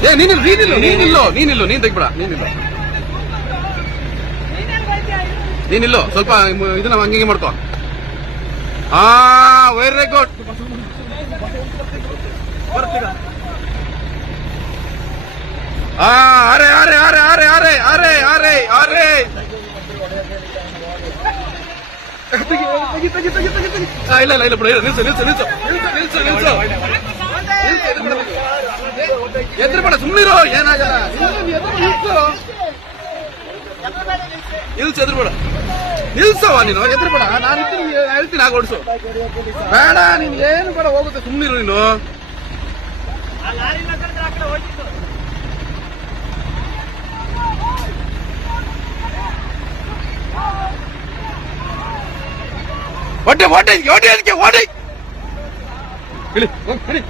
ಏ ನೀನಿಲ್ಲ ನೀನಿಲ್ಲ ನೀನಿಲ್ಲೋ ನೀನಿಲ್ಲೋ ನೀನ್ ತೆಗ್ಬಿಡ ನೀನಿಲ್ಲ ನೀನಿಲ್ಲೋ ಸ್ವಲ್ಪ ಮ್- ಇದನ್ನ ಹಂಗೆ ಹಿಂಗೆ ಮಾಡ್ಕೋ ಹಾ ವೆರಿ ಗುಡ್ ಹಾ ಅರೆ ಅರೆ ಅರೆ ಅರೆ ಅರೆ ಅರೆ ಅರೆ ಅರೆ ತೆಗಿ, ತೆಗಿ, ತೆಗಿ, ತೆಗಿ, ತೆಗಿ, ತೆಗಿ. ಆ, ಇಲ್ಲ ಇಲ್ಲ ಇಲ್ಲ ಬಿಡು ಇಲ್ಲ, ನಿಲ್ಸು ನಿಲ್ಸು ನಿಲ್ಸು ನಿಲ್ಸು ನಿಲ್ಸು ಎದ್ರ ಬೇಡ ಸುಮ್ಮನಿರೋ ಏನಾಗಲ್ಲ. ನಿಲ್ಸು, ಎದ್ರು ಬೇಡ ನಿಲ್ಸವ ನೀನು ಎದ್ರು ಬೇಡ ನಾನು ಹೇಳ್ತೀನಿ ಆಗ ಓಡಿಸು. ಬೇಡ ನೀನ್ ಏನು ಬೇಡ ಹೋಗುತ್ತೆ ಸುಮ್ಮನಿರು ನೀನು. ಹೊಟ್ಟೆ ಹೊಟ್ಟೆ ಹೊಟ್ಟೆ ಅದಕ್ಕೆ ಹೊಟ್ಟೆ. ಇಳಿ ಹೋಗ್.